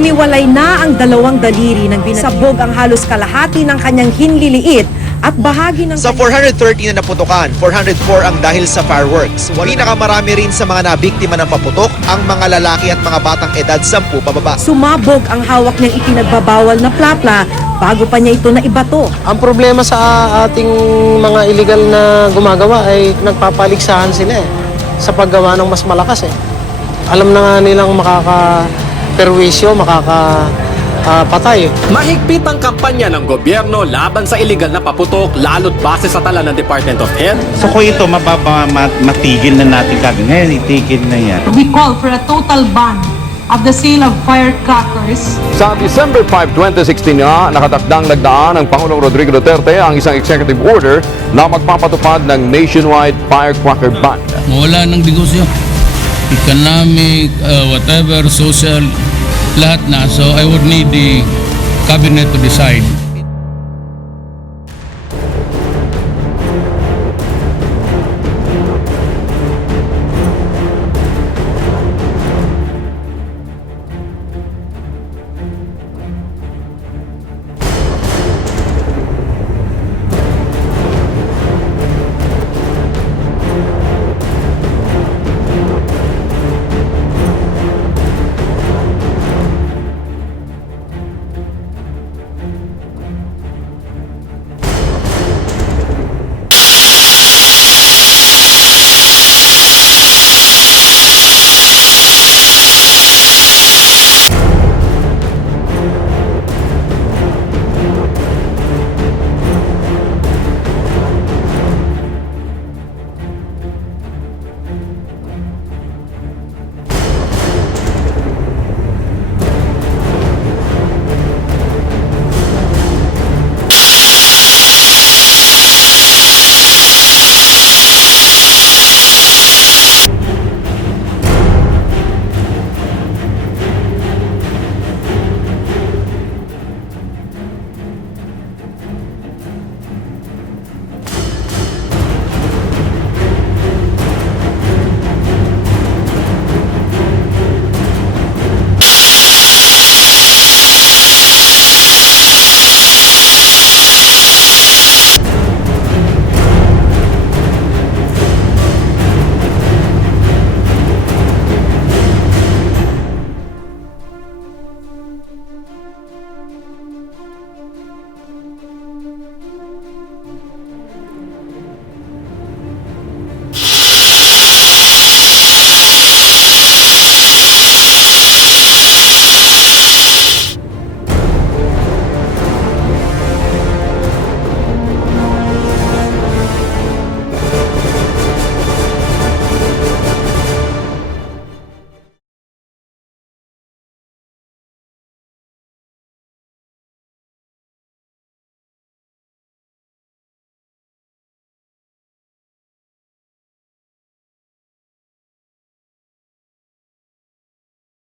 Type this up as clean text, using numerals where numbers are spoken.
Humiwalay na ang dalawang daliri ng binasabog ang halos kalahati ng kanyang hinliliit at bahagi ng... Sa 430 na naputukan, 404 ang dahil sa fireworks. Pinakamarami rin sa mga nabiktima ng paputok ang mga lalaki at mga batang edad 10 pababa. Sumabog ang hawak niyang ipinagbabawal na plapla bago pa niya ito naibato. Ang problema sa ating mga illegal na gumagawa ay nagpapaligsahan sila sa paggawa ng mas malakas Alam na nga nilang makaka-perwisyo, makaka-patay. Mahigpit ang kampanya ng gobyerno laban sa illegal na paputok lalo't base sa tala ng Department of Health. So kung ito matigil na natin kagad, ngayon itigil na yan. We call for a total ban of the sale of firecrackers. Sa December 5, 2016 nga, nakatakdang nagdaan ng Pangulong Rodrigo Duterte ang isang executive order na magpapatupad ng nationwide firecracker ban. Wala ng negosyo. Economic, whatever, social, lahat na. So I would need the cabinet to decide.